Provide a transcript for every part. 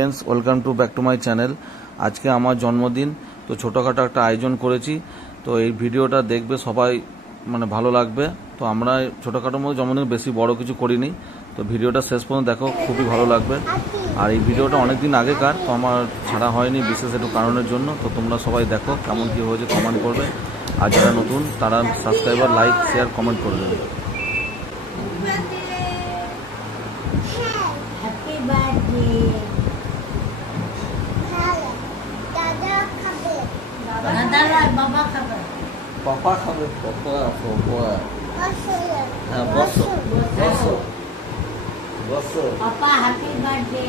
Friends welcome to back to my channel. आज के आमार जन्मदिन तो छोटोखाटो एक आयोजन करेছি। तो ये भिडियोटा देखबे सबाई माने भालो लागबे। तो आमरा छोटोखाटोर मধ্যে जन्मदिन बेशी बड़ो किछु करिনি। तो भिडियोटा शेष पर्यन्त देखो खूबই ভালো লাগবে। আর এই ভিডিওটা অনেক দিন আগেকার, তো আমার ছাড়া হয়নি বিশেষ একটু কারণের জন্য। তো তোমরা সবাই দেখো কেমন কি হয়েছে কমেন্ট করবে, আর যারা নতুন তারা সাবস্ক্রাইবার লাইক শেয়ার কমেন্ট করে দেবে। Happy birthday. দাদা বাবা খাবে, পাপা খাবে, পাপা হ্যাঁ বসো বসো বসো। পাপা happy birthday.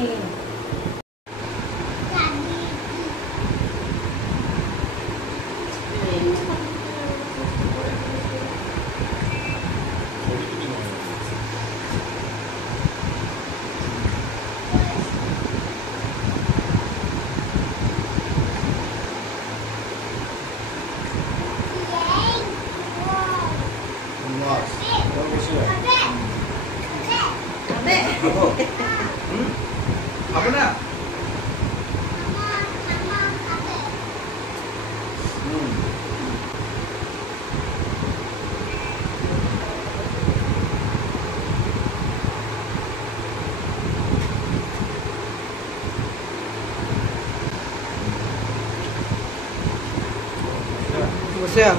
Você é?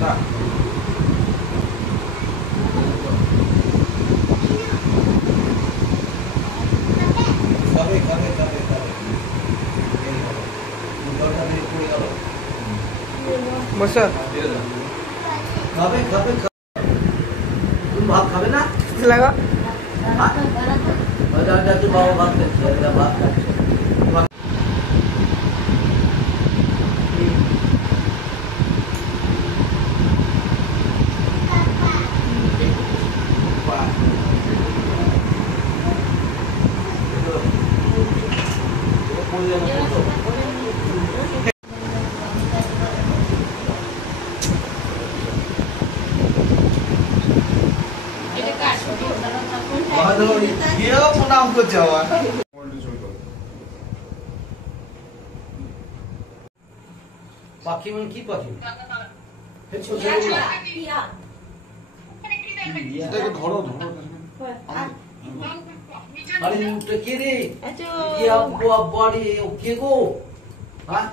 Tá. Você? খাবে খাবে তুমি ভাত খাবে না? লাগা বাজার তো বাবা ভাত খাচ্ছে, এটা ভাত খাচ্ছে। Dia menang ke Jawa. পাখি মানে কি পাখি? এটাকে ধরো ধরো। আরে মুখটা কে রে? ইয়া বাড়ি ও কে গো? হ্যাঁ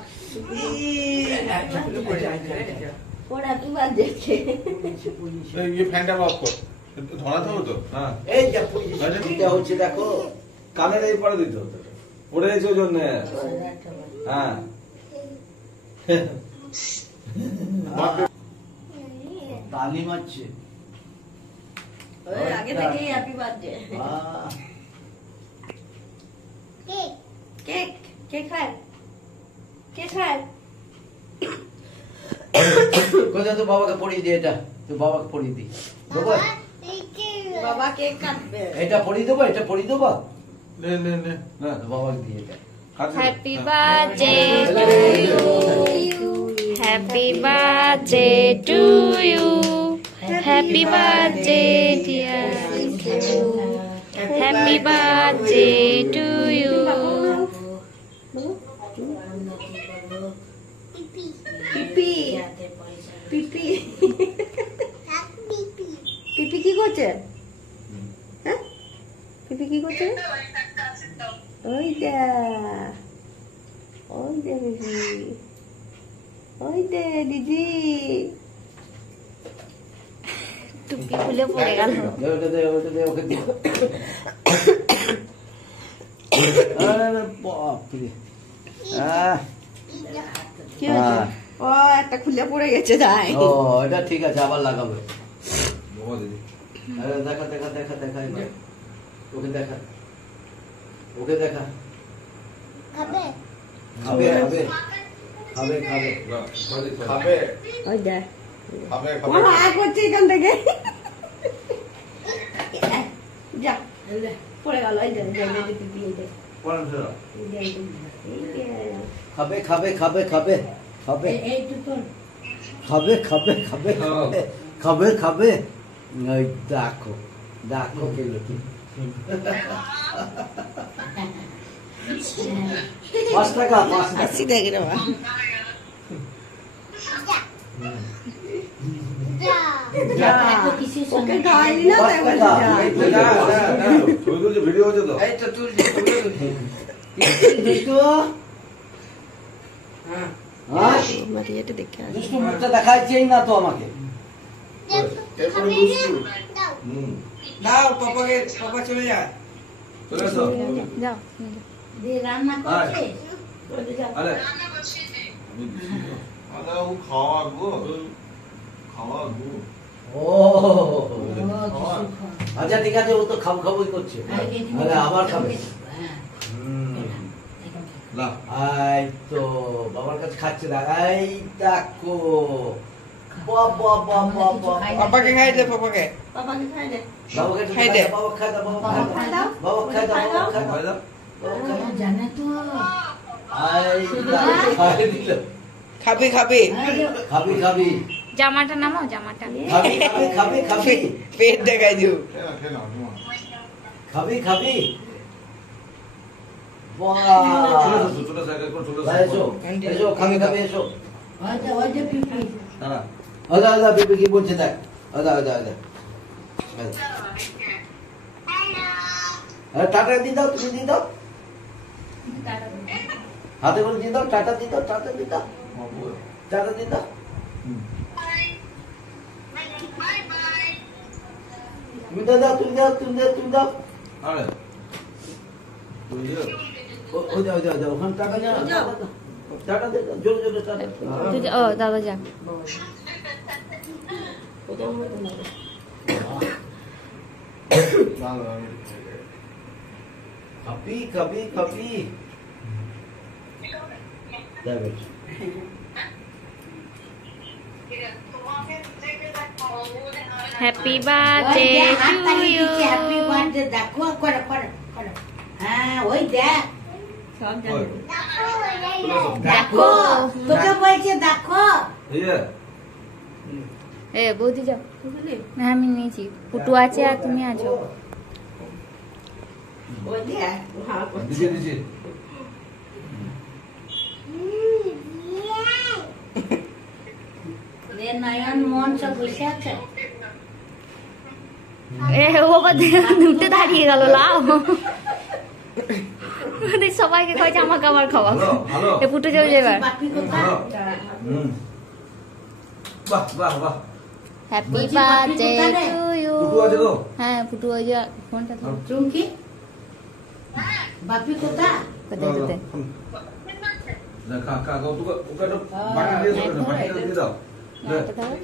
ওরা কি বাদ দেখে। ये फैनটা অফ কর। ধরাতে হবে তো? হ্যাঁ। এই যা পুলিশটা হচ্ছে দেখো, কানের এই পরে দিতে হতো, পড়ে গেছে ওই জন্য। হ্যাঁ তালি মারছে ওই আগে থেকে happy birthday. Cake cake cake খায়, কেক খায়। কোথায় তো বাবাকে পড়িয়ে দি, এটা তো বাবাকে পড়িয়ে দি। বাবা কেক কাটবে। এটা পড়িয়ে দেবো, এটা পড়িয়ে দেবো নে নে নে। না তো বাবাকে দিয়ে এটা। Happy birthday to you. Happy birthday to you. Happy birthday dear. Happy birthday to you. পিপি পিপি পিপি কি করছে? হ্যাঁ পিপি কি করছে? ওই দে ওই দে দিদি, ওই দে দিদি। টুপি খুলে পড়ে গেল। ওটা দে ওটা দে ওকে দে। আরে বাপ রে। কি হয়েছে? ও একটা খুলে পড়ে গেছে তাই। ও এটা ঠিক আছে, আবার লাগাবে। বাবা দিদি। আরে দেখা দেখা দেখা দেখা এবার। ওকে দেখা, ওকে দেখা। খাবে খাবে খাবে খাবে খাবে খাবে ওই দে। খাবে ও খাবে। আয় করছে এখান থেকে। যা পড়ে গেল। ওই দে পিপি এই দে। কোন ধরো? এই দে খাবে খাবে খাবে খাবে খাবে এই তো তোর খাবে খাবে খাবে খাবে খাবে খাবে। দেখো দেখো খেলো কি 5 টাকা 5 টাকা अस्सी देख रहे हो तो किसी ओके खाई ना पाँच टाका। ছবি তুলছে ভিডিও হচ্ছে তো এই তো তুলছি দুষ্টু হ্যাঁ হ্যাঁ মারিয়াটা দেখে আসি দুষ্টু মুখটা দেখাচ্ছেই না তো আমাকে এরপরে দুষ্টু দাও পাপা চলে যায় চলে এসো যাও दे रान्ना করছে আরে আদা ও খাওয়া গো খাওয়া গো ও আচ্ছা ঠিক আছে ও তো খাবই করছে আরে আবার খাবে লা আই তো বাবার কাছে খাচ্ছে না এই দেখো বাবা বাবা বাবা পাপাকে খাই দে পাপাকে पापा के खाई दे বাবাকে খাই দে। বাবা খাই দাও বাবা बाबा খাই खा দাও दो বাবা খাই দাও বাবা খাই ভাই দাও দাও जाने तो আই দেখো খাই দিল খাবি খাবি খাবি জামাটা নামাও জামাটা খাবি খাবি খাবি পেট দেখাই দিও খেলা খাবি খাবি বাহ চলে এসো এক করে চলে ভাই এসো এসো খাবি খাবি এসো ओजे पीपी দাঁড়া আদা আদা বেবি কি বলছে দেখ আদা আদা আদা আরে টাটা দিয়ে দাও তুমি দিয়ে দাও হাতে করে দিয়ে দাও টাটা দিয়ে দাও টাটা দিয়ে দাও টাটা দিয়ে দাও তুমি দাও তুমি দাও তুমি দাও তুমি দাও আরে ওই দাও দাও দাও ওখানে টাটা দাও টাটা দে দাও জোরে জোরে টাটা তুই ও দাদা যা খাবি খাবি খাবি যাবে happy birthday to you happy birthday देखो करो करो करो हां ওই দেখ সব জানো দেখো তোকে বলছে দেখো এই যে এ বৌদি যাও হ্যাঁ আমি নিয়েছি পুটু আছে আর তুমি আছো ওই দেখ হ্যাঁ দিছে দিছে রে নয়ন মন সব বসে আছে এ ও উঠে দাঁড়িয়ে গেল লাও সবাইকে কয়েছে আমাকে আবার খাওয়া ভালো এ পুটু যাও এবার বাপি কোথায় বাহ বাহ বাহ happy birthday to you Putu আছে তো হ্যাঁ পুটু ওই যে ফোনটা তো চুমকি বাপি কোথায় কোথায় কোথায় না কা কা ওকে ওকে একটা বাটি দিয়ে দাও না বাটি দিয়ে দাও দে কোথায়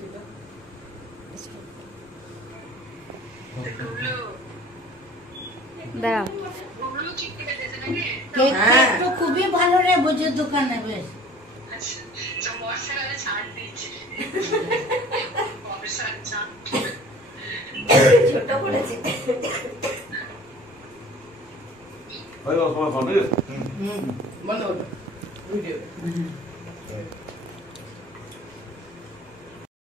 দাঁড়াও কেক তো খুবই ভালো রে বুঝে দোকানে বেশ ছোট করেছে ভাই বাবা সবাই ভালো বন্ধ ভিডিও